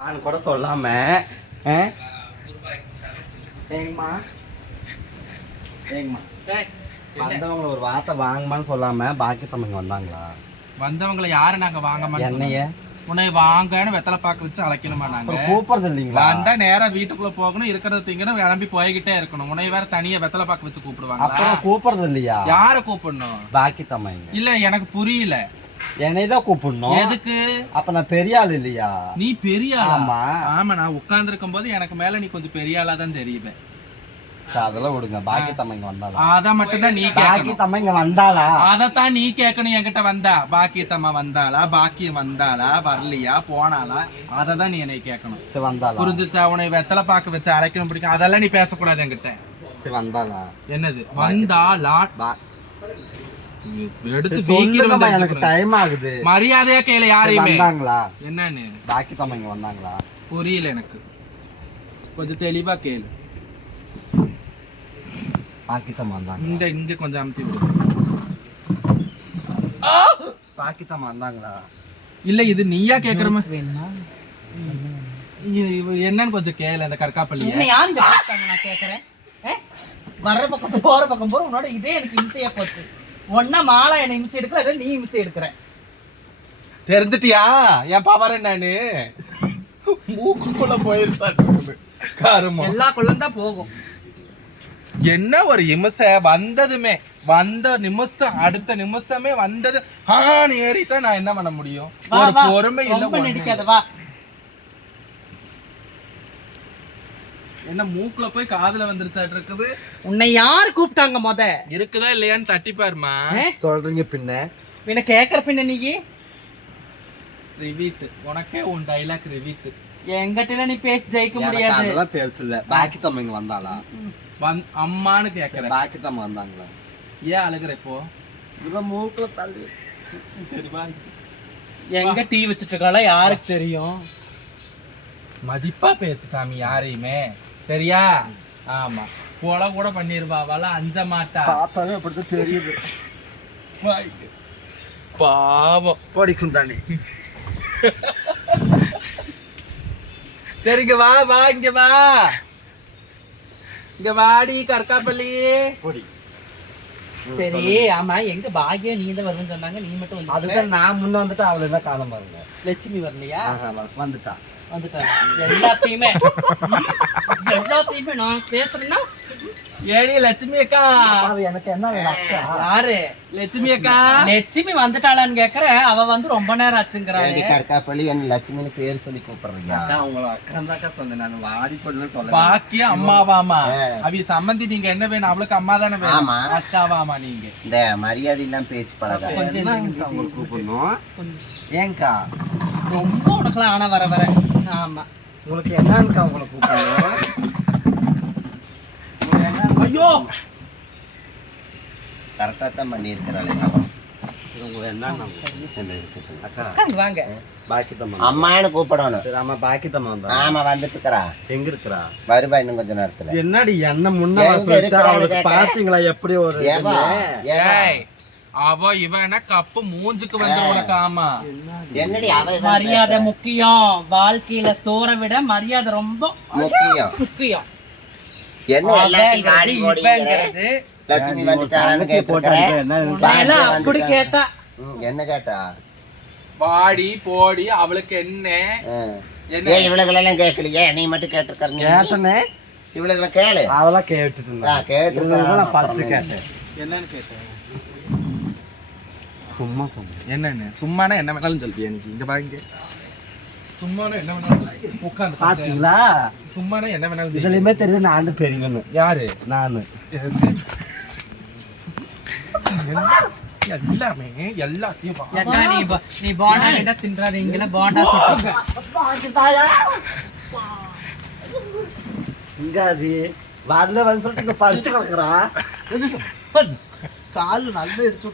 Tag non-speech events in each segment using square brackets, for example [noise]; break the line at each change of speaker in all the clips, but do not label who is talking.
நான் கூட சொல்லாம ஆ? ஏங்கம்மா ஏங்கம்மா வந்தவங்க ஒரு வார்த்தை வாங்கம்மான்னு சொல்லாம பாக்கி தம்பிங்க வந்தாங்களா?
வந்தவங்களை யாரு நாங்க வாங்க
என்னைய?
உன்னை வாங்கன்னு வெத்தலை பாக்கு வச்சு அழைக்கணுமா நாங்க?
கூப்பிடுறது இல்லைங்களா?
வந்தா நேரா வீட்டுக்குள்ள போகணும் இருக்கிறத திங்கணும் கிளம்பி போய்கிட்டே இருக்கணும். உன்னை வேற தனியா வெத்தலை பாக்கு வச்சு கூப்பிடுவாங்களா?
அப்புறம் கூப்பிடுறது இல்லையா?
யார கூப்பிடணும்?
பாக்கி தம்பிங்க.
இல்ல எனக்கு புரியல.
என்னைதான் கூப்பிடணும்.
எதுக்கு?
அப்ப நான் பெரிய ஆள் இல்லையா?
நீ பெரிய ஆளா?
ஆமா.
ஆமா நான் உட்கார்ந்து இருக்கும் போது எனக்கு மேல நீ கொஞ்சம் பெரிய ஆளா தான் தெரியுது
அதெல்லாம் விடுங்க. பாக்கி தம்பிங்க வந்தாளா?
அத மட்டும் தான் நீ
பாக்கி தம்பிங்க வந்தாளா?
அதத்தான் நீ கேட்கணும் என்கிட்ட வந்தா. பாக்கியத்தம்மா வந்தாளா? பாக்கியம் வந்தாளா? வரலையா? போனாளா? அததான் நீ என்னை கேட்கணும்.
சரி வந்தாளா?
புரிஞ்சுச்சா? உன்னை வெத்தலை பாக்கு வச்சு அழைக்கணும் பிடிக்கும். அதெல்லாம் நீ பேசக்கூடாது என்கிட்ட.
சரி வந்தாளா?
என்னது? வந்தாளா?
எனக்கு
அடிச்சுக்கிறேன்.
டைம் ஆகுது.
மரியாதையா கேளு
சரி,
யாரையுமே
வந்தாங்களா?
என்னன்னு?
பாக்கி தம்பிங்க வந்தாங்களா?
புரியல எனக்கு. கொஞ்சம் தெளிவா கேளு.
பாக்கி தம்பி வந்தாங்க
இந்த இங்க கொஞ்சம் அமுத்தி விடு.
பாக்கி தம்பி வந்தாங்களா?
இல்ல இது நீயா கேக்குற மாதிரி இது- இது என்னன்னு கொஞ்சம் கேளு அந்த கற்காப்பள்ளிய.
என்ன யார் இங்க கூப்பிட்டாங்க நான் கேக்குறேன்? வர்ற பக்கம் போற பக்கம் போற உன்னோட இதே எனக்கு இம்சையா போச்சு. ஒன்னா மாலா என்ன இம்சை எடுக்கல இல்ல நீ இம்சை எடுக்கிற.
தெரிஞ்சிட்டியா? என் பவர் என்னன்னு? மூக்குக்குள்ள போயிருச்சாட்டு கருமம்
எல்லா குள்ளம் தான் போகும்.
என்ன ஒரு இம்சை வந்ததுமே வந்த நிமிஷம் அடுத்த நிமிஷமே வந்தது. ஆன்னு ஏறிட்டா நான் என்ன பண்ண முடியும்? ஒரு பொறுமை இல்ல
ரொம்ப
ஒண்ணும்
நடிக்காத
இல்ல.
வா
என்ன மூக்குல போய் காதுல வந்துருச்சாட்டு இருக்குது?
உன்னை யார் கூப்பிட்டாங்க முத?
இருக்குதா இல்லையான்னு தட்டி பாருமா
சொல்றீங்க பின்ன.
பின்ன கேக்குற பின்ன நீ?
ரிவீட் உனக்கே உன் டைலாக் ரிவீட்
எங்கிட்ட நீ பேசி ஜெயிக்க முடியாது.
அதெல்லாம் பெருசு இல்ல பாக்கி தம்பிங்க வந்தாளா?
வந் அம்மான்னு கேக்குறேன்.
பாக்கி தம்பி வந்தாங்களா?
ஏன் அழுகுற இப்போ?
இதான் மூக்குல தள்ளி.
சரி வா
எங்க டீ வச்சுட்டு இருக்காளோ யாருக்கு தெரியும்?
மதிப்பா பேசு சாமி யாரையுமே. சரியா? ஆமா. கொலை கூட பண்ணிருவா அவள அஞ்ச மாட்டா.
பார்த்தாவே அப்படித்தான் தெரியுது.
பாவம்.
படிக்கும் தானே
சரிங்க வா வா இங்க வா. இங்க வாடி கற்காப்பள்ளி
பொடி.
சரி ஆமா எங்க பாக்கியம் நீ தான் வருவேன்னு சொன்னாங்க. நீ மட்டும்
அதுதான் நான் முன்ன வந்துட்டு அவளை தான் காண பாருங்க.
லட்சுமி வரலையா?
வந்துட்டா.
வந்துட்டாங்க எல்லாத்தையுமே. எல்லாத்தையுமே நான் பேசுறேன்னா
ஏடி லட்சுமி அக்கா?
எனக்கு என்ன வேணும்? அக்கா.
யாரு?
லட்சுமி அக்கா.
லட்சுமி வந்துட்டாளான்னு கேக்குற அவ வந்து ரொம்ப நேரம் ஆச்சுங்கிறாரு
கற்காப்பள்ளி என்ன லட்சுமின்னு பேர் சொல்லி கூப்பிடுறீங்க.
அக்கா உங்களை அக்கா தாக்கா சொன்னேன். நான் வாடி பொண்ணு சொல்ல
பாக்கிய அம்மாவாமா அவி சம்மந்தி நீங்க என்ன வேணும்? அவளுக்கு அம்மா தானே வேணும். அக்காவாமா நீங்க.
இந்த மரியாதை எல்லாம் பேசி பழக
உங்களுக்கு கூப்பிடணும்? ஏங்கா?
ரொம்ப உனக்குலாம் ஆனா வர வர. ஆமா.
உங்களுக்கு என்னங்கக்கா உங்களை கூப்பிடணும்
ஐயோ!
கரெக்டா தான் பண்ணியிருக்கிறாளே.
என்னடி என்ன முன்ன
எங்க
வர
இருக்கிறா
அவளுக்கு
கேக்க?
பாத்தீங்களா எப்படி ஒரு
அவ இவன கப்பு மூஞ்சுக்கு வந்து உனக்கு ஆமா
என்னடி அவ இவ
மரியாதை முக்கியம். வாழ்க்கையில சோற விட மரியாதை ரொம்ப
முக்கியம்.
முக்கியம். அப்படி கேட்டா.
என்ன கேட்டா?
வாடி போடி அவளுக்கு என்ன. என்ன?
ஏன் இவளுகளெல்லாம் கேட்கலையே நீ மட்டும் கேட்டிருக்கீங்க
கேட்டனே?
இவளுகளை கேளு.
அதெல்லாம் கேட்டுட்டு
கேட்டு
நான் ஃபர்ஸ்ட் கேட்டேன்.
என்னன்னு கேட்டேன்?
சும்மா சொன்னேன்
என்னன்னு? சும்மானா என்ன வேணாலும் சொல்லியா எனக்கு இங்க பாருங்க சும்மானா என்ன வேணாலும் உட்காந்து
பாத்தீங்களா?
சும்மானா என்ன வேணாலும்.
இதுலயுமே தெரியுது நான் தான் பெரியவன்னு
யாரு?
நானு.
எல்லாமே எல்லாத்தையும்
நீ போண்டா கிட்ட தின்றாதீங்களா போண்டா சுட்டு.
இங்க அது வரல வந்து சொல்லிட்டு இங்க படுத்து கிடக்குறா கால் நல்லா எடுத்து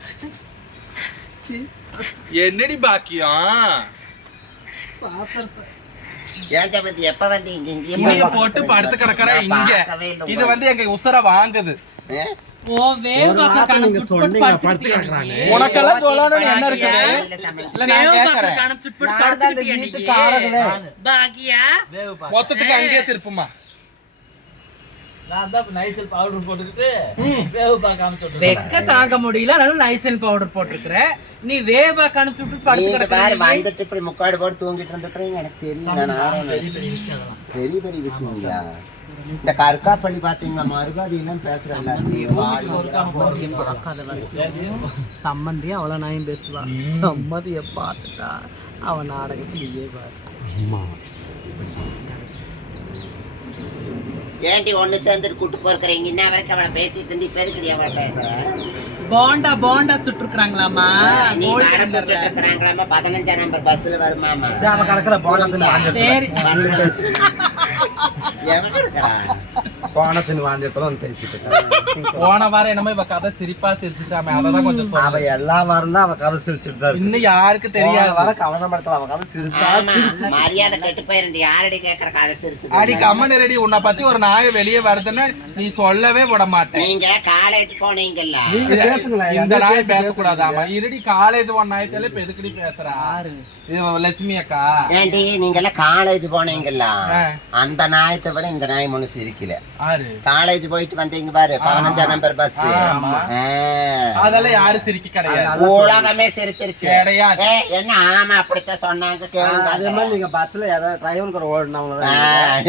என்னடி பாக்கியம்?
எப்ப வந்து இங்க
போட்டு படுத்து கிடக்குற இங்க. இது வந்து எங்க உசர வாங்குது? உனக்கெல்லாம் சொல்லணும்னு என்ன
பாக்கு.
மொத்தத்துக்கு அங்கேயே திருப்புமா.
நான் தான் நைசல் பவுடர் போட்டுக்கிட்டு வேவு
வெக்க தாங்க முடியல அதனால நைசன் பவுடர் போட்டிருக்கிற நீ வேவா கணக்கு சுட்டு படுத்து
வந்துட்டு இப்படி முக்காடு போட்டு தூங்கிட்டு இருந்துக்கிறீங்க எனக்கு தெரியல நான் பெரிய பெரிய விஷயங்களா இந்த கருக்கா பண்ணி பாத்தீங்களா மறுபாதி எல்லாம் பேசுறாங்க
சம்மந்தி அவள நாயும் பேசுவா சம்மதிய பார்த்துட்டா அவன் நாடகத்தில் நீயே பாரு
ஏன்டி ஒண்ணு சேர்ந்துட்டு கூட்டு போறீங்க இன்ன வரைக்கும் அவளை பேசிட்டு இருந்து இப்ப எதுக்குடி அவளை பேசுறேன்
போண்டா போண்டா சுட்டுருக்காங்களாமா
நீ மேல சுட்டுட்டு இருக்கிறாங்களாமா பதினஞ்சாம் நம்பர் பஸ்ல வருமாமா
அவன் வாங்கிட்டு
சரி. [laughs]
எவன் இருக்கிறான்
போனதுன்னு வாங்கிட்டு வந்து பேசிட்டு.
போன வாரம் என்னமோ இவ கதை சிரிப்பா சிரிச்சுச்சாமே அததான் கொஞ்சம்
அவ எல்லா வாரம் தான் அவ கதை சிரிச்சுட்டு தான் இருக்கு.
இன்னும் யாருக்கு
போன
தெரியாது.
வாரம் கவனப்படுத்தல அவ கதை சிரிச்சா
ஆமா மரியாதை கெட்டு போயிருண்டி யாரடி கேக்குற கதை சிரிச்சு?
அடி கம்மன் ரெடி உன்னை பத்தி ஒரு நாய் வெளியே வருதுன்னு நீ சொல்லவே விட மாட்டேன்.
நீங்க காலேஜ் போனீங்கல்ல.
நீங்க பேசுங்களேன்
இந்த நாய்
பேச்சு
பேசக்கூடாதாமா இருடி காலேஜ் ஒன் நாயத்துல இப்ப எதுக்குடி பேசுறா? லட்சுமி அக்கா.
ஏன்டி நீங்க எல்லாம் காலேஜ் போனீங்கல்ல. அந்த நாயத்தை விட இந்த நாய் சிரிக்கல
ஆறு
காலேஜ் போயிட்டு வந்தீங்க பாரு பதினஞ்சாம் நம்பர் பஸ்
ஆமா. அதெல்லாம் யாரும் சிரிக்க கிடையாது.
உலகமே சிரிச்சிருச்சு.
கிடையாது.
என்ன ஆமா அப்படித்தான் சொன்னாங்க
அதே
கேளுங்க.
மாதிரி நீங்க பஸ்ல ஏதாவது டிரைவர் கூட ஓடினவங்க
ஆ,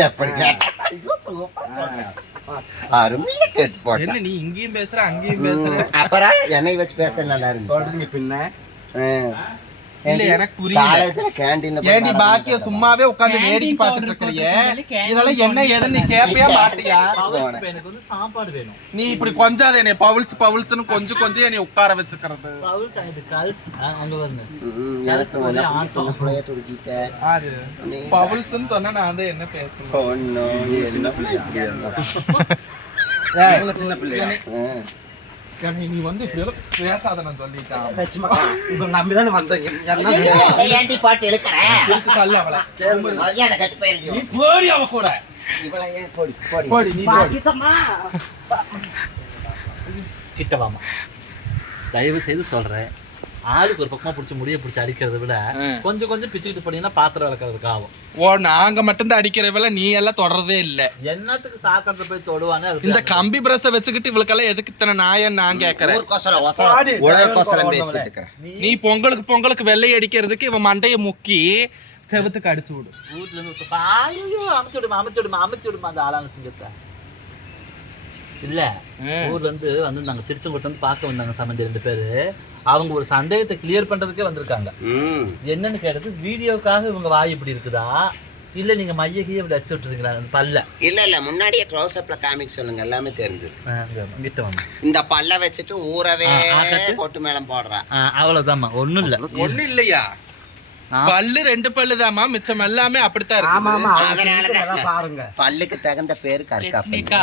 எப்படி. அருமையா கேட்டு
நீ இங்கேயும் பேசுற அங்கேயும் பேசுற?
அப்புறம் என்னை வச்சு பேச நல்லா இருந்துச்சு.
பின்ன.
இல்ல எனக்கு புரியல.
காலேஜ்ல கேண்டீன்ல
ஏண்டி பாக்கிய சும்மாவே உட்கார்ந்து வேடிக்கை பார்த்துட்டு இருக்கிறியே இதெல்லாம் என்ன ஏதுன்னு நீ கேப்பியா மாட்டியா?
எனக்கு வந்து சாப்பாடு வேணும்.
நீ இப்படி கொஞ்சாத என்னை பவுல்ஸ் பவுல்ஸ்னு கொஞ்சம் கொஞ்சம் என்னை உட்கார வச்சுக்கிறது.
பவுல்ஸ் கல்ஸ் அங்க வந்து
சொன்ன
பவுல்ஸ்னு நான் வந்து என்ன
பிள்ளை
சின்ன
ஆ.
நீ நீ வந்து பேசாத நான் சொல்லிட்டான்
வந்தீங்க என்ன
ஐயோ, ஏன்டி போட்டு
அவளை
கெட்டு.
நீ போடி அவ கூட
இவளை ஏன் போடி, போடி.
போடி நீ போடி
கிட்ட வாமா தயவு செய்து சொல்றேன் ஆளுக்கு ஒரு பக்கமா பிடிச்சி முடிய பிடிச்சி அடிக்கிறத விட கொஞ்சம் கொஞ்சம் பிச்சுக்கிட்டு போனீங்கன்னா பாத்திரம் விளக்குறதுக்கு ஆகும்.
ஓ நாங்க மட்டும் தான் அடிக்கிறவள நீ எல்லாம் தொடர்றதே இல்ல.
என்னத்துக்கு சாக்கறத போய் தொடுவானே
இந்த கம்பி பிரஷ வச்சுக்கிட்டு இவளுக்கெல்லாம் எதுக்கு இத்தனை நாயன்னு நான் கேக்குறேன். நீ பொங்கலுக்கு பொங்கலுக்கு வெள்ளை அடிக்கிறதுக்கு இவன் மண்டைய முக்கி செவத்துக்கு அடிச்சு விடு.
வீட்டுல இருந்து அமைச்சு விடுமா அமைச்சு விடுமா அமைச்சு விடுமா அந்த ஆளான சிங்கத்தை. இல்ல. ஊர்ல இருந்து வந்திருந்தாங்க. திருச்செங்கோட்டு வந்து பார்க்க வந்தாங்க சம்மந்தி ரெண்டு பேரு. அவங்க ஒரு சந்தேகத்தை கிளியர் பண்றதுக்கே வந்திருக்காங்க.
ம்.
என்னன்னு கேட்டது வீடியோக்காக இவங்க வாய் இப்படி இருக்குதா? இல்ல நீங்க மையகையே இப்படி அடிச்சு விட்டுருக்கீங்களா? அந்த பல்ல.
இல்ல இல்ல. முன்னாடியே க்ளோஸ் அப்ல காமிக்க சொல்லுங்க. எல்லாமே
வாங்க, கிட்ட வாங்க.
இந்த பல்ல வச்சுட்டு ஊறவே. கொட்டு மேளம் போடுறான்
அவ்வளவுதாம்மா. ஒண்ணும் இல்ல.
ஒண்ணு இல்லையா? பல்லு ரெண்டு பல்லு தாமா மிச்சம் எல்லாமே அப்படித்தான் இருக்கு
பாருங்க.
பல்லுக்கு தகுந்த பேரு
அக்கா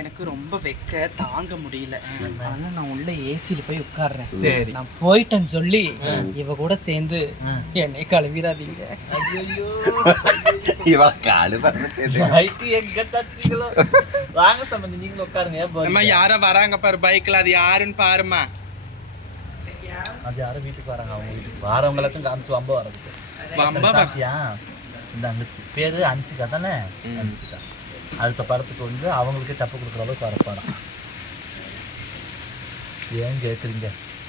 எனக்கு ரொம்ப வெக்க தாங்க முடியல. அதனால நான் உள்ள ஏசில போய் உட்கார்றேன்.
சரி.
நான் போயிட்டேன்னு சொல்லி இவ கூட சேர்ந்து என்னை கழுவிடாதீங்க.
இவ காலு பறந்து
நைட்டு எங்க தச்சுங்களோ? வாங்க சம்பந்தி நீங்களும் உட்காருங்க.
யாரோ வராங்க பாரு பைக்ல அது யாருன்னு பாருமா
அது யாரும் வீட்டுக்கு வராங்க. அவங்க வீட்டுக்கு வாரவங்களுக்கும் காமிச்சு வம்ப வரதுக்கு
வம்பா
இந்த அங்கச்சி. பேரு அன்சிகா தானே? அன்சிகா. அடுத்த படத்துக்கு வந்து அவங்களுக்கே தப்பு கொடுக்குற அளவுக்கு வர படம். ஏன் கேட்குறீங்க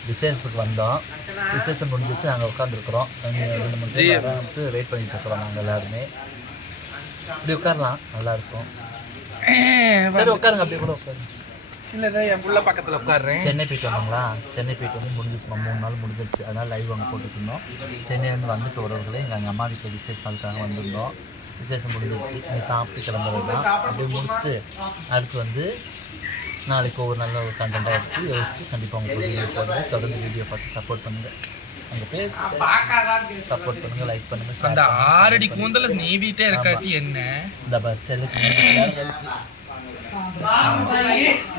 விசேஷத்துக்கு வந்தோம். விசேஷம் முடிஞ்சிச்சு நாங்கள் உட்காந்துருக்குறோம் ரெண்டு மூணு பேர் வந்து வெயிட் பண்ணிட்டு இருக்கிறோம் நாங்கள் எல்லாருமே. இப்படி உட்காரலாம். நல்லா இருக்கும். சரி உட்காருங்க. அப்படி கூட உட்காருங்க.
இல்லதான் என் புள்ள பக்கத்துல உட்காடுறேன்
சென்னை போயிட்டு வந்தோங்களா சென்னை போயிட்டு வந்து முடிஞ்சிச்சுமா மூணு நாள் முடிஞ்சிருச்சு. அதனால் லைவ் அங்கே போட்டுருந்தோம் சென்னையிலேருந்து வந்துட்டு உறவுகளே எங்கள் எங்கள் அம்மா வீட்டில் விசேஷம் அதுக்காக வந்திருந்தோம். விசேஷம் முடிஞ்சிருச்சு. நீ சாப்பிட்டு கிளம்புறது தான். அப்படியே முடிச்சுட்டு அடுத்து வந்து நாளைக்கு ஒவ்வொரு நல்ல ஒரு கண்டென்ட்டாக எடுத்து யோசிச்சு கண்டிப்பாக உங்களுக்கு வீடியோ போடுறேன் தொடர்ந்து வீடியோ பார்த்து சப்போர்ட் பண்ணுங்கள் அங்கே பேச. சப்போர்ட் பண்ணுங்கள் லைக் பண்ணுங்கள்
அந்த ஆறடி கூந்தல நீவிட்டே இருக்காட்டி என்ன?
இந்த பஸ் செல்லுக்கு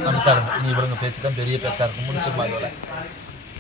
வந்துட்டாருங்க நீ இவருங்க பேச்சு தான் பெரிய பேச்சா இருக்கும். முடிச்சிருமா இதோட